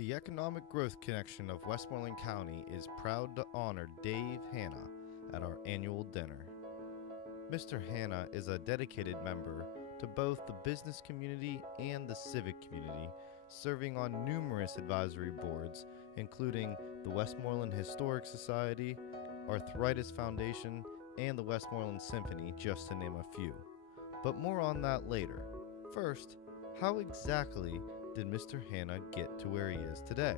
The Economic Growth Connection of Westmoreland County is proud to honor Dave Hanna at our annual dinner. Mr. Hanna is a dedicated member to both the business community and the civic community, serving on numerous advisory boards, including the Westmoreland Historic Society, Arthritis Foundation, and the Westmoreland Symphony, just to name a few. But more on that later. First, how exactly did Mr. Hanna get to where he is today?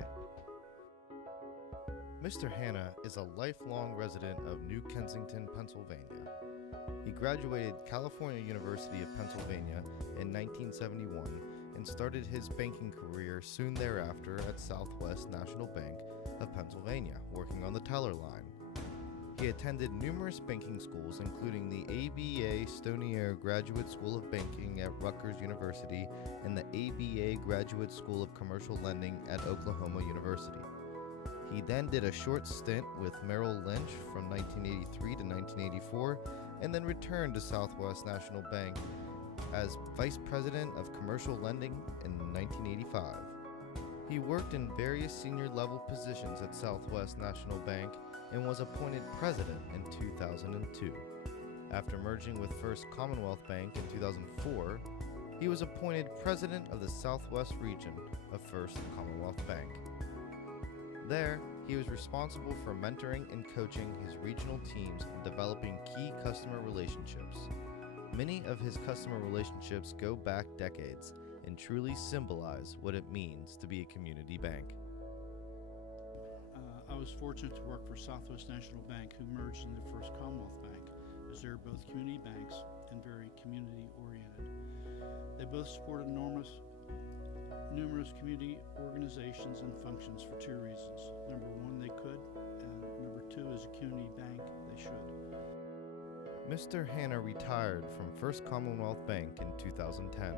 Mr. Hanna is a lifelong resident of New Kensington, Pennsylvania. He graduated California University of Pennsylvania in 1971 and started his banking career soon thereafter at Southwest National Bank of Pennsylvania, working on the teller line. He attended numerous banking schools, including the ABA Stonier Graduate School of Banking at Rutgers University and the ABA Graduate School of Commercial Lending at Oklahoma University. He then did a short stint with Merrill Lynch from 1983 to 1984, and then returned to Southwest National Bank as Vice President of Commercial Lending in 1985. He worked in various senior level positions at Southwest National Bank and was appointed president in 2002. After merging with First Commonwealth Bank in 2004, he was appointed president of the Southwest region of First Commonwealth Bank. There, he was responsible for mentoring and coaching his regional teams and developing key customer relationships. Many of his customer relationships go back decades and truly symbolize what it means to be a community bank. I was fortunate to work for Southwest National Bank, who merged into First Commonwealth Bank, as they're both community banks and very community-oriented. They both supported numerous community organizations and functions for two reasons. Number one, they could, and number two, as a community bank, they should. Mr. Hanna retired from First Commonwealth Bank in 2010.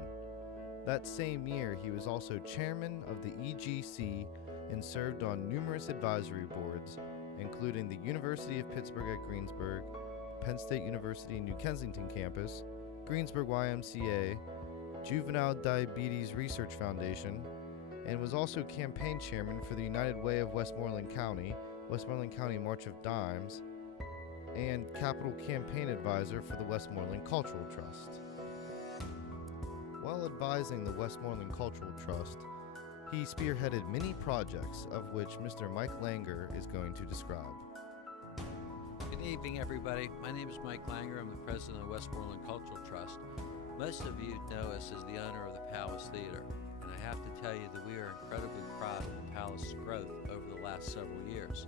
That same year, he was also chairman of the EGC and served on numerous advisory boards, including the University of Pittsburgh at Greensburg, Penn State University New Kensington campus, Greensburg YMCA, Juvenile Diabetes Research Foundation, and was also campaign chairman for the United Way of Westmoreland County March of Dimes, and capital campaign advisor for the Westmoreland Cultural Trust. While advising the Westmoreland Cultural Trust, he spearheaded many projects, of which Mr. Mike Langer is going to describe. Good evening, everybody. My name is Mike Langer. I'm the president of the Westmoreland Cultural Trust. Most of you know us as the owner of the Palace Theater, and I have to tell you that we are incredibly proud of the Palace's growth over the last several years.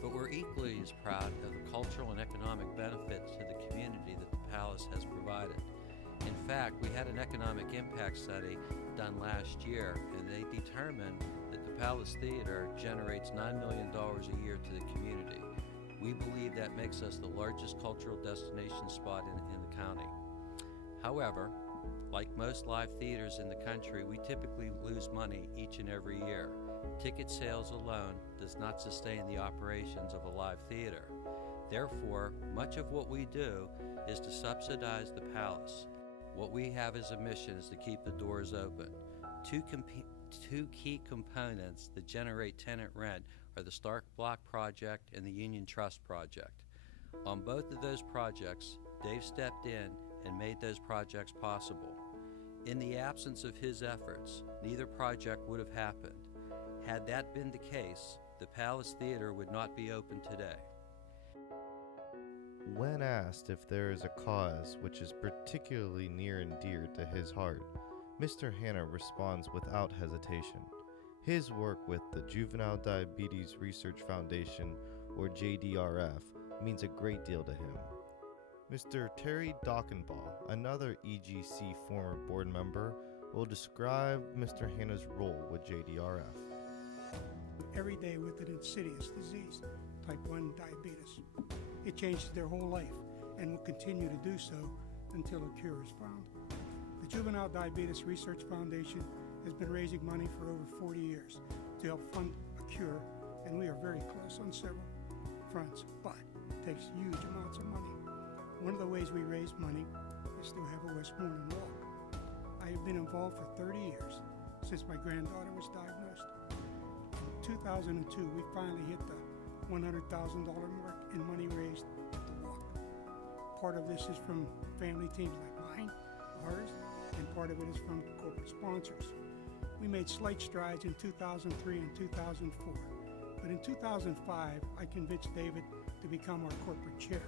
But we're equally as proud of the cultural and economic benefits to the community that the Palace has provided. In fact, we had an economic impact study done last year, and they determined that the Palace Theater generates $9 million a year to the community. We believe that makes us the largest cultural destination spot in the county. However, like most live theaters in the country, we typically lose money each and every year. Ticket sales alone does not sustain the operations of a live theater. Therefore, much of what we do is to subsidize the Palace. What we have as a mission is to keep the doors open. Two key components that generate tenant rent are the Stark Block Project and the Union Trust Project. On both of those projects, Dave stepped in and made those projects possible. In the absence of his efforts, neither project would have happened. Had that been the case, the Palace Theater would not be open today. When asked if there is a cause which is particularly near and dear to his heart, Mr. Hanna responds without hesitation. His work with the Juvenile Diabetes Research Foundation, or JDRF, means a great deal to him. Mr. Terry Dockenbaugh, another EGC former board member, will describe Mr. Hanna's role with JDRF. Every day with an insidious disease, type 1 diabetes. It changes their whole life and will continue to do so until a cure is found. The Juvenile Diabetes Research Foundation has been raising money for over 40 years to help fund a cure, and we are very close on several fronts, but it takes huge amounts of money. One of the ways we raise money is to have a Westmoreland walk. I have been involved for 30 years, since my granddaughter was diagnosed. 2002, we finally hit the $100,000 mark in money raised at the walk. Part of this is from family teams like mine, ours, and part of it is from corporate sponsors. We made slight strides in 2003 and 2004, but in 2005, I convinced David to become our corporate chair.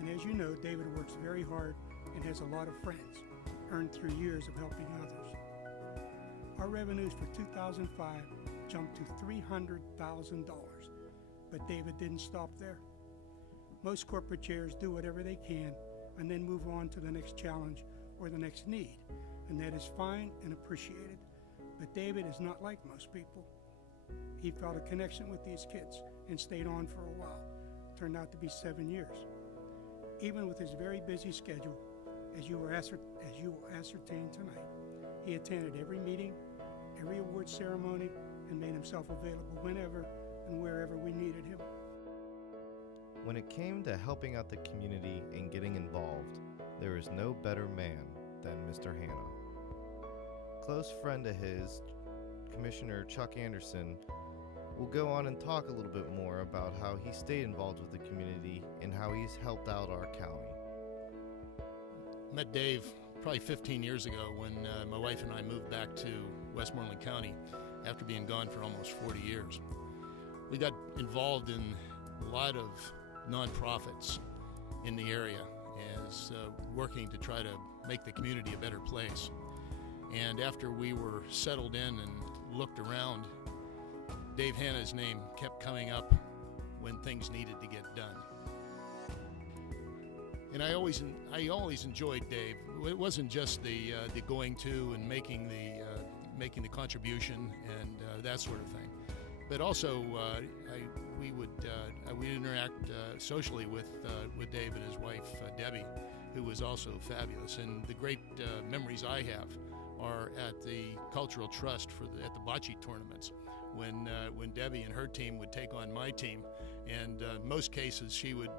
And as you know, David works very hard and has a lot of friends, earned through years of helping others. Our revenues for 2005 jumped to $300,000, but David didn't stop there. Most corporate chairs do whatever they can and then move on to the next challenge or the next need, and that is fine and appreciated. But David is not like most people. He felt a connection with these kids and stayed on for a while. Turned out to be 7 years. Even with his very busy schedule, as you will ascertain tonight, he attended every meeting, every award ceremony, and made himself available whenever and wherever we needed him. When it came to helping out the community and getting involved, there is no better man than Mr. Hanna. Close friend of his, Commissioner Chuck Anderson, will go on and talk a little bit more about how he stayed involved with the community and how he's helped out our county. Met Dave probably 15 years ago when my wife and I moved back to Westmoreland County after being gone for almost 40 years. We got involved in a lot of nonprofits in the area as working to try to make the community a better place. And after we were settled in and looked around, Dave Hanna's name kept coming up when things needed to get done. And I always enjoyed Dave. It wasn't just the going to and making the contribution and that sort of thing, but also we'd interact socially with Dave and his wife Debbie, who was also fabulous. And the great memories I have are at the Cultural Trust at the bocce tournaments, when Debbie and her team would take on my team, and in most cases she would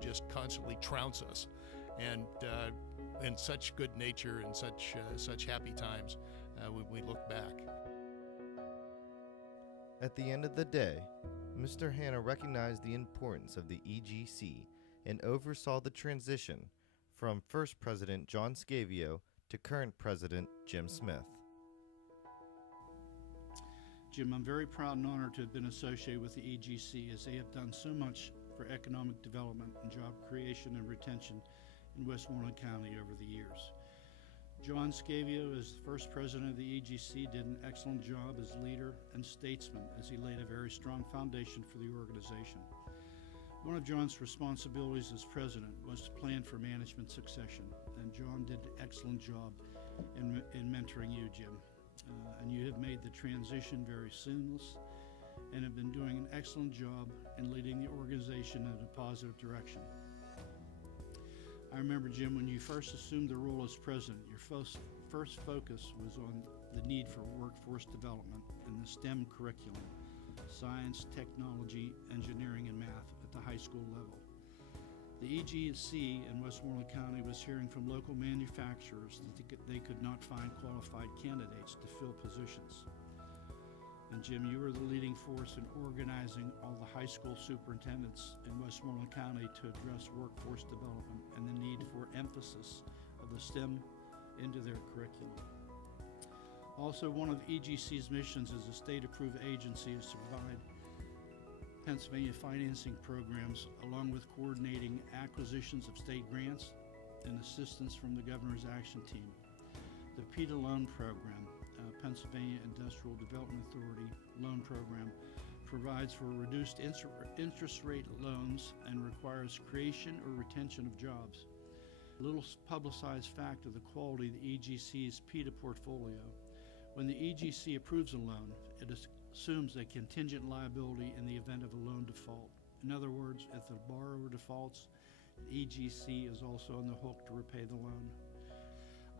just constantly trounce us, and in such good nature and such happy times, we look back. At the end of the day, Mr. Hanna recognized the importance of the EGC and oversaw the transition from first President John Scavio to current President Jim Smith. Jim, I'm very proud and honored to have been associated with the EGC, as they have done so much for economic development and job creation and retention in Westmoreland County over the years. John Scavio, as the first president of the EGC, did an excellent job as leader and statesman, as he laid a very strong foundation for the organization. One of John's responsibilities as president was to plan for management succession, and John did an excellent job in mentoring you, Jim. And you have made the transition very seamless and have been doing an excellent job in leading the organization in a positive direction. I remember, Jim, when you first assumed the role as president, your first focus was on the need for workforce development and the STEM curriculum, science, technology, engineering, and math at the high school level. The EGC in Westmoreland County was hearing from local manufacturers that they could not find qualified candidates to fill positions. And Jim, you were the leading force in organizing all the high school superintendents in Westmoreland County to address workforce development and the need for emphasis of the STEM into their curriculum. Also, one of EGC's missions as a state-approved agency is to provide Pennsylvania financing programs, along with coordinating acquisitions of state grants and assistance from the Governor's Action Team. The PETA loan program, Pennsylvania Industrial Development Authority loan program, provides for reduced interest rate loans and requires creation or retention of jobs. A little publicized fact of the quality of the EGC's PETA portfolio: when the EGC approves a loan, it assumes a contingent liability in the event of a loan default. In other words, if the borrower defaults, the EGC is also on the hook to repay the loan.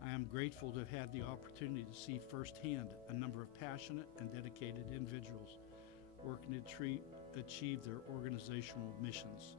I am grateful to have had the opportunity to see firsthand a number of passionate and dedicated individuals working to achieve their organizational missions.